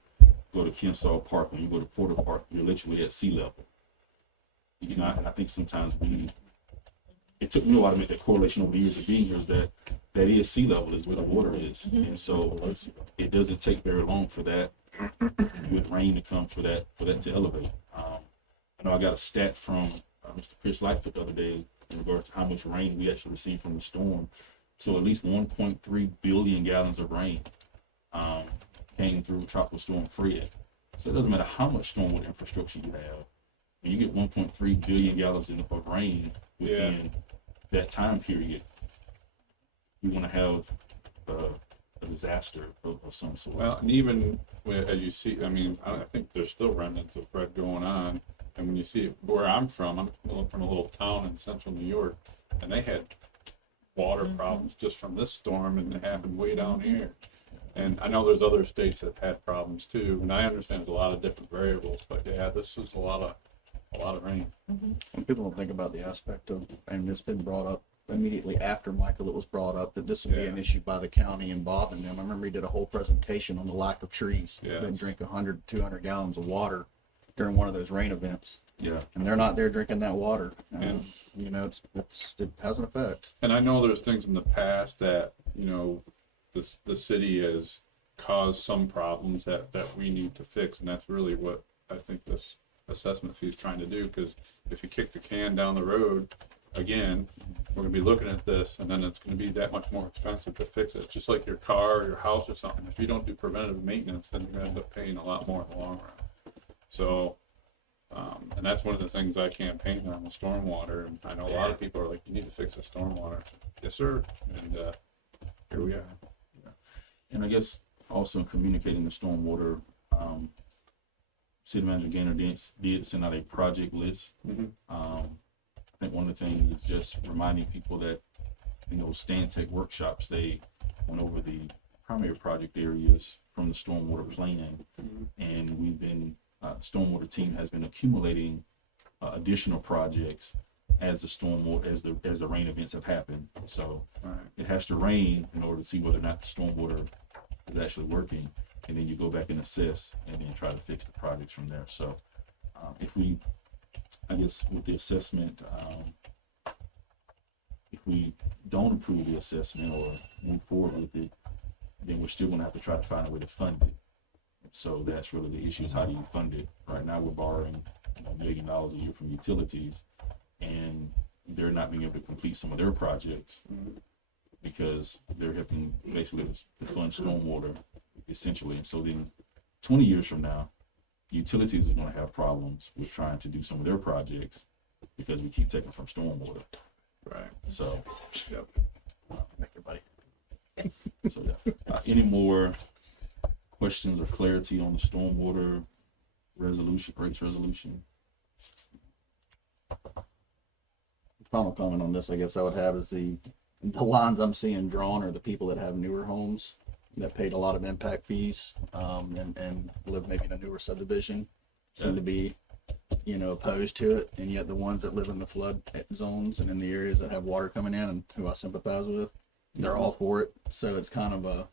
go to Kensaw Park, when you go to Porter Park, you're literally at sea level. And I think sometimes it took me a while to make that correlation over the years of being here, is that is sea level is where the water is. And so it doesn't take very long for that with rain to come for that to elevate. I know I got a stat from Mr. Chris Lightfoot the other day in regards to how much rain we actually received from the storm. So at least 1.3 billion gallons of rain came through Tropical Storm Fred. So it doesn't matter how much stormwater infrastructure you have. When you get 1.3 billion gallons of rain within that time period, you want to have a disaster of some sort. Well, and even as you see, I mean, I think there's still remnants of Fred going on. And when you see where I'm from a little town in central New York, and they had water problems just from this storm, and it happened way down here. And I know there's other states that have had problems too, and I understand there's a lot of different variables, but yeah, this was a lot of rain. And people don't think about the aspect of, and it's been brought up immediately after Michael, it was brought up that this would be an issue by the county and Bob and them. I remember he did a whole presentation on the lack of trees. They drink 100, 200 gallons of water during one of those rain events. Yeah. And they're not there drinking that water. And it has an effect. And I know there's things in the past that, the city has caused some problems that we need to fix, and that's really what I think this assessment fee is trying to do, because if you kick the can down the road, again, we're gonna be looking at this, and then it's gonna be that much more expensive to fix it. Just like your car or your house or something, if you don't do preventative maintenance, then you're gonna end up paying a lot more in the long run. So, and that's one of the things I campaigned on, the stormwater, and I know a lot of people are like, you need to fix the stormwater. Yes, sir, and here we are. And I guess also in communicating the stormwater, City Manager Gaynor did send out a project list. I think one of the things is just reminding people that in those Stantec workshops, they went over the primary project areas from the stormwater plan, and we've been the stormwater team has been accumulating additional projects as the stormwater as the rain events have happened. So it has to rain in order to see whether or not the stormwater is actually working, and then you go back and assess and then try to fix the projects from there. So I guess with the assessment, if we don't approve the assessment or move forward with it, then we're still going to have to try to find a way to fund it. So that's really the issue, is how do you fund it? Right now we're borrowing $1 million a year from utilities, and they're not being able to complete some of their projects because they're having basically to fund stormwater essentially. And so then 20 years from now, utilities are going to have problems with trying to do some of their projects because we keep taking from stormwater. Right. So, Yep. Everybody. Yes. so yeah. Any more questions or clarity on the stormwater resolution, rates resolution? Final comment on this, I guess I would have is the lines I'm seeing drawn are the people that have newer homes that paid a lot of impact fees, and live maybe in a newer subdivision, seem to be, opposed to it. And yet the ones that live in the flood zones and in the areas that have water coming in and who I sympathize with, they're all for it. So it's kind of a,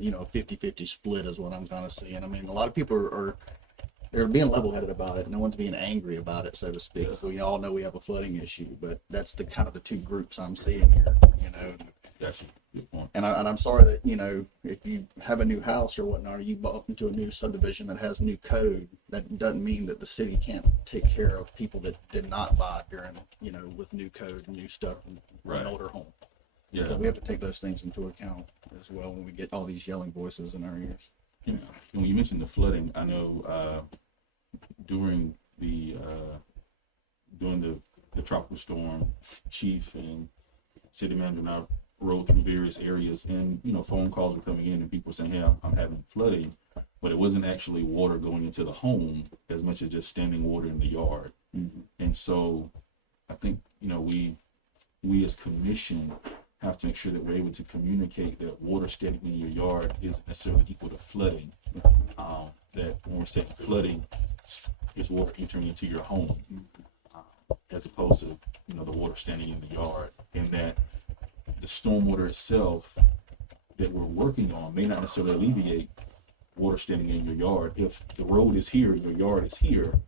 50-50 split is what I'm kind of seeing. I mean, a lot of people they're being level-headed about it. No one's being angry about it, so to speak. So we all know we have a flooding issue, but that's the kind of the two groups I'm seeing here, Gotcha. Good point. And I'm sorry that, if you have a new house or whatnot, or you bought into a new subdivision that has new code, that doesn't mean that the city can't take care of people that did not buy during, with new code and new stuff and Right. an older home. Yeah. So we have to take those things into account as well when we get all these yelling voices in our ears. Yeah. And when you mentioned the flooding, I know during the tropical storm, chief and city manager and I rode through various areas, and phone calls were coming in and people saying, "Hey, I'm having flooding," but it wasn't actually water going into the home as much as just standing water in the yard. Mm-hmm. And so, I think we as commission have to make sure that we're able to communicate that water standing in your yard isn't necessarily equal to flooding. That when we're saying flooding, is water entering into your home, as opposed to the water standing in the yard, and that the stormwater itself that we're working on may not necessarily alleviate water standing in your yard. If the road is here, your yard is here,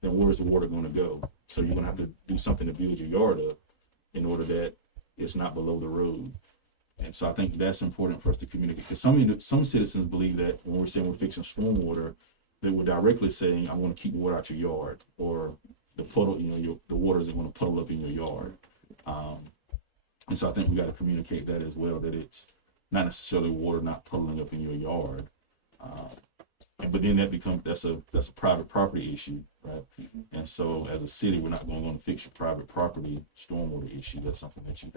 then where's the water going to go? So you're going to have to do something to build your yard up in order that it's not below the road. And so I think that's important for us to communicate, because some citizens believe that when we're saying we're fixing stormwater, that we're directly saying, I want to keep water out your yard, or the puddle, the water isn't going to puddle up in your yard. And so I think we got to communicate that as well, that it's not necessarily water not puddling up in your yard. But then that's a private property issue, right? And so as a city, we're not going to fix your private property stormwater issue. That's something that you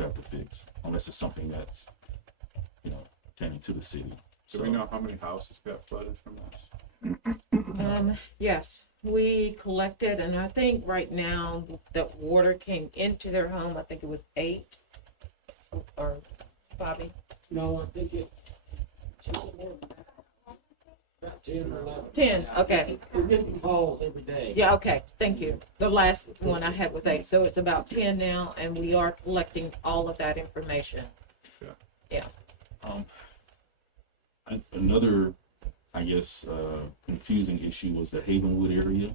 have to fix, unless it's something that's pertaining to the city. Do we know how many houses got flooded from this? Yes, we collected, and I think right now that water came into their home, I think it was 8, or Bobby? No, I think about 10 or 11. 10, okay. We're getting calls every day. Yeah, okay, thank you. The last one I had was 8, so it's about 10 now, and we are collecting all of that information. Another, I guess, confusing issue was the Havenwood area.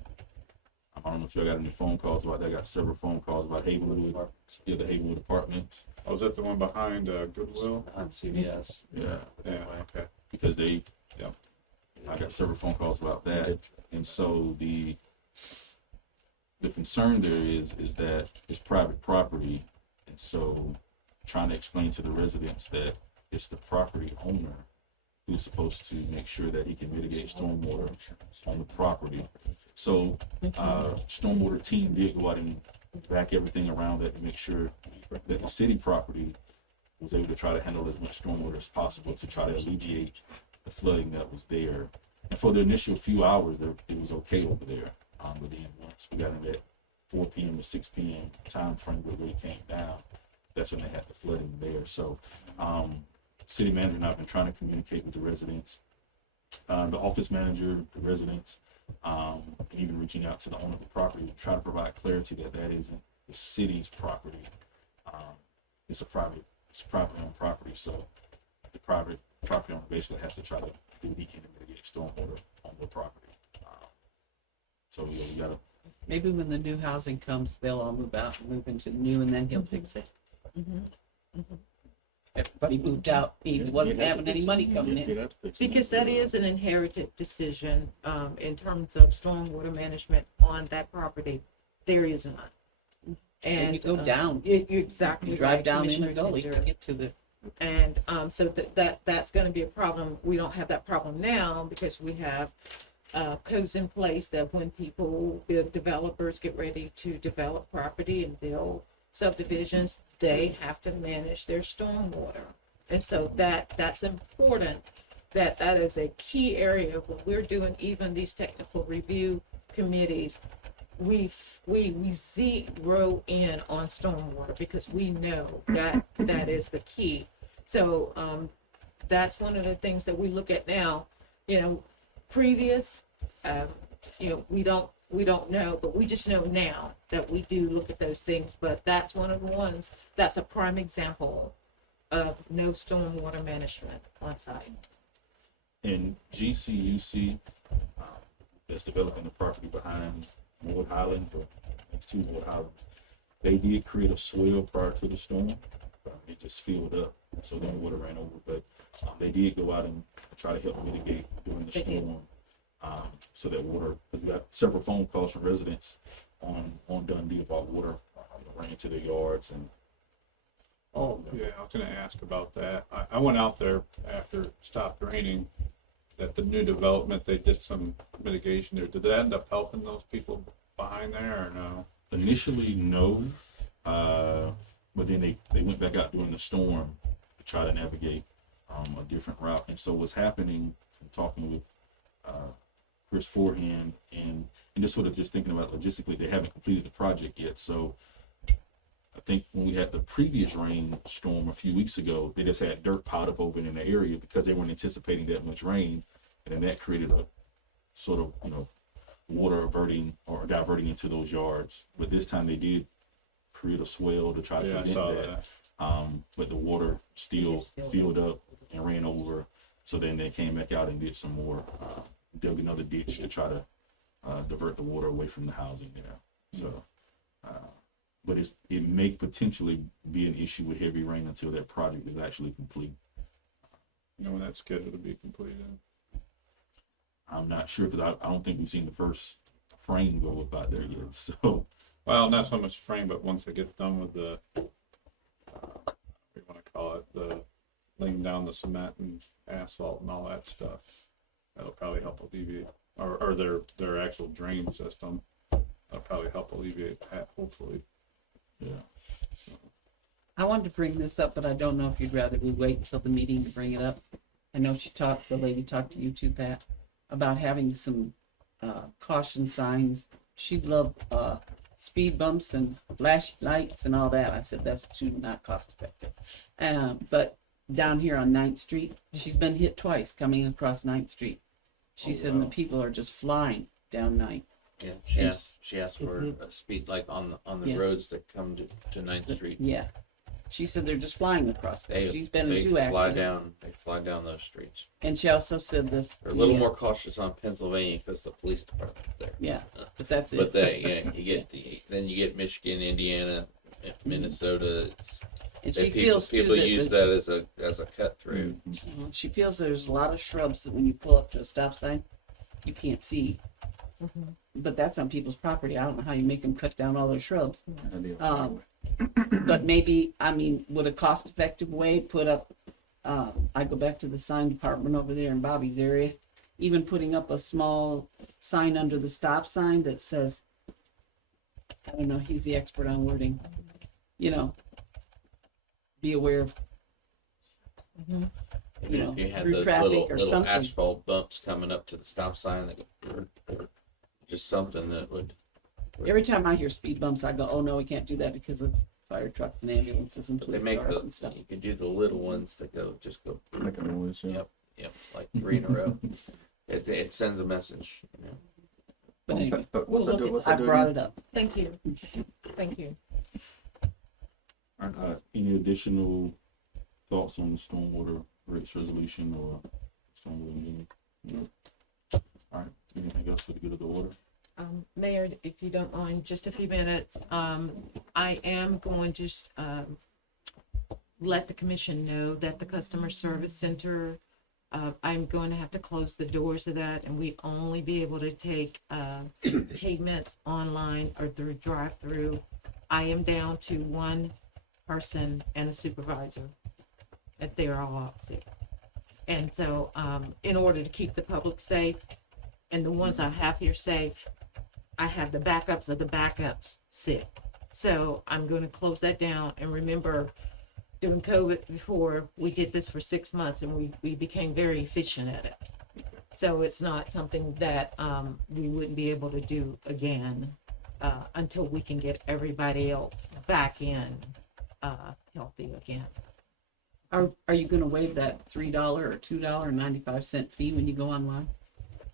I don't know if y'all got any phone calls about that. I got several phone calls about Havenwood, the Havenwood apartments. Oh, is that the one behind Goodwill? On CBS. Yeah, Yeah, okay. because I got several phone calls about that. And so the concern there is that it's private property. And so trying to explain to the residents that it's the property owner who's supposed to make sure that he can mitigate stormwater on the property. So stormwater team did go out and back everything around that to make sure that the city property was able to try to handle as much stormwater as possible to try to alleviate the flooding that was there. And for the initial few hours, it was okay over there. But then once we got in that 4 p.m. to 6 p.m. time frame where it came down, that's when they had the flooding there. So city manager and I have been trying to communicate with the residents, the office manager, the residents, and even reaching out to the owner of the property to try to provide clarity that isn't the city's property. It's a privately owned property, so the private property owner basically has to try to do what he can to mitigate stormwater on their property. So we gotta. Maybe when the new housing comes, they'll all move out and move into the new, and then he'll fix it. Everybody moved out, he wasn't having any money coming in. Because that is an inherited decision, in terms of stormwater management on that property. There is none. And you go down. You're exactly You drive right, down in the Commissioner gully to Ginger. get to the, And so that's going to be a problem. We don't have that problem now because we have codes in place that when the developers get ready to develop property and build subdivisions, they have to manage their stormwater. And so that's important. That is a key area when we're doing even these technical review committees. We zero in on stormwater because we know that is the key. So that's one of the things that we look at now. You know, previous, we don't know, but we just know now that we do look at those things. But that's one of the ones that's a prime example of no stormwater management on site. In GCUC, that's developing the property behind Ward Highland, or next to Ward Highland, they did create a swell prior to the storm. It just filled up, so then water ran over. But they did go out and try to help mitigate during the They did. storm. So that water, because we got several phone calls from residents on Dundee about water ran into their yards and. Oh, yeah, I was gonna ask about that. I went out there after it stopped raining, at the new development, they did some mitigation there. Did that end up helping those people behind there or no? Initially, no, but then they went back out during the storm to try to navigate a different route. And so what's happening, from talking with Chris Forehand and just sort of just thinking about logistically, they haven't completed the project yet. So I think when we had the previous rainstorm a few weeks ago, they just had dirt piled up over in the area because they weren't anticipating that much rain. And then that created a sort of, water diverting into those yards. But this time they did create a swell to try to Yeah, I prevent saw that. that. But the water still filled up and ran over. So then they came back out and did some more, dug another ditch to try to divert the water away from the housing there. So, but it may potentially be an issue with heavy rain until that project is actually complete. You know when that's scheduled to be completed? I'm not sure because I don't think we've seen the first frame go up out there yet. So, Well, not so much frame, but once they get done with the, what do you want to call it, the laying down the cement and asphalt and all that stuff, that'll probably help alleviate, or their actual drain system, that'll probably help alleviate that, hopefully. yeah. I wanted to bring this up, but I don't know if you'd rather we wait until the meeting to bring it up. I know the lady talked to you too, Pat, about having some caution signs. She loved speed bumps and flash lights and all that. I said, that's too not cost effective. But down here on 9th Street, she's been hit twice coming across 9th Street. She said the people are just flying down 9th. Yeah, she asked for a speed like on the Yeah. roads that come to 9th Street. Yeah. She said they're just flying across there. They She's been in 2 fly accidents. they fly down those streets. And she also said this. They're a little more cautious on Pennsylvania because the police department's there. Yeah, but that's it. But then you get Michigan, Indiana, Minnesota. And They she feels people too that use that as a cut through. she feels there's a lot of shrubs that when you pull up to a stop sign, you can't see. But that's on people's property. I don't know how you make them cut down all their shrubs. But maybe, would a cost-effective way put up, I go back to the sign department over there in Bobby's area, even putting up a small sign under the stop sign that says, I don't know, he's the expert on wording, be aware of, If you had through those traffic little, or little something. asphalt bumps coming up to the stop sign, that go, just something that would. Every time I hear speed bumps, I go, oh no, we can't do that because of fire trucks and ambulances and They police make cars and stuff. you can do the little ones that just go. Make a noise, yeah. Yep, like 3 in a row. It sends a message. But anyway, What's that do? What's I that do brought again? it up. Thank you. Thank you. Any additional thoughts on the stormwater rates resolution or stormwater meeting? No. All right. Anything else for the good of the order? Mayor, if you don't mind, just a few minutes. I am going to let the commission know that the customer service center, I'm going to have to close the doors of that, and we only be able to take payments online or through drive-through. I am down to one person and a supervisor, that they're all out sick. And so, in order to keep the public safe and the ones I have here safe, I have the backups of the backups sick. So I'm going to close that down. And remember, during COVID before, we did this for 6 months and we became very efficient at it. So it's not something that we wouldn't be able to do again until we can get everybody else back in healthy again. Are you gonna waive that $3 or $2.95 fee when you go online?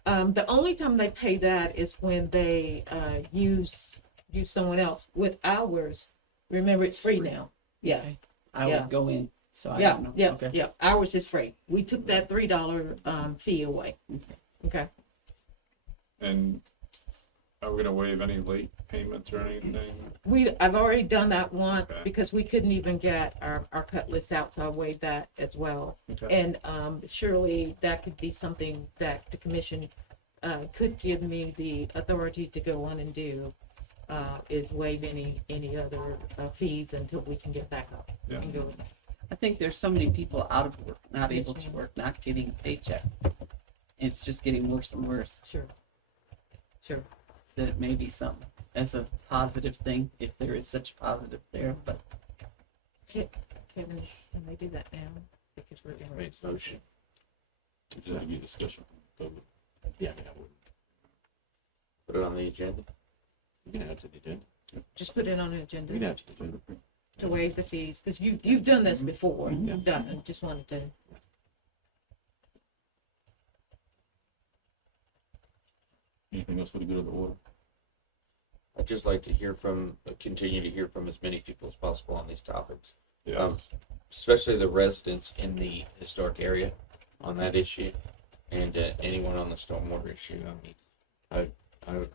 The only time they pay that is when they use someone else. With ours, remember, it's free now. Yeah, I always Yeah. go in, so I yeah, don't know. yeah, Okay. yeah. Ours is free. We took that $3 fee away. Okay. And are we gonna waive any late payments or anything? I've already done that once Okay. because we couldn't even get our cut list out, so I waived that as well. Okay. And surely that could be something that the commission could give me the authority to go on and do, is waive any other fees until we can get back up Yeah. and go. I think there's so many people out of work, not Yes, able to ma'am. work, not getting a paycheck. It's just getting worse and worse. Sure. Sure. That it may be something as a positive thing, if there is such a positive there, but Kevin, can they do that now? Because we're going Make motion. Just to get discussion. Public. Yeah, Put it on the agenda. you can add to the agenda. just put it on the You can agenda add to the agenda. to waive the fees, because you've done this before. You've done it. Just wanted to. Anything else for the good of the order? I'd just like to continue to hear from as many people as possible on these topics. Yeah. Especially the residents in the historic area on that issue, and anyone on the stormwater issue. I mean,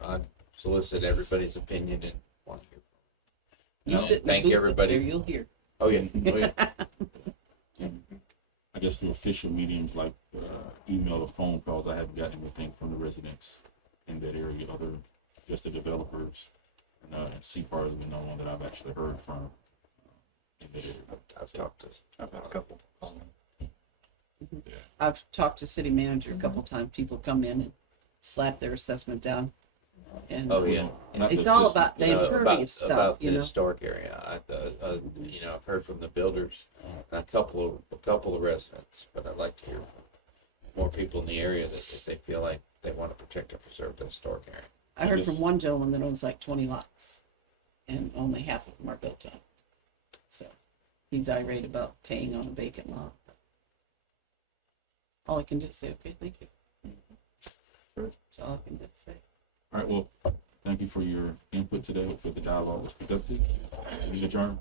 I solicit everybody's opinion and want to hear. you No, sit in the thank booth up everybody. there, you'll hear. Oh yeah. Oh, yeah. I guess through official mediums like email or phone calls, I haven't gotten anything from the residents in that area, other just the developers and CPAR has been the one that I've actually heard from in that area. I've talked to. I've had a couple. I've talked to city manager a couple times. People come in and slap their assessment down. And Oh yeah. Not the it's all system. about the impervious stuff, about the you know. historic area. I've heard from the builders, and a couple of residents, but I'd like to hear from more people in the area that if they feel like they want to protect or preserve the historic area. I heard Yes. from one gentleman that owns like 20 lots, and only half of them are built on. So he's irate about paying on a vacant lot. All I can do is say, okay, thank you. That's all I can do is say. All right, well, thank you for your input today. Hopefully the dialogue was productive. We adjourn.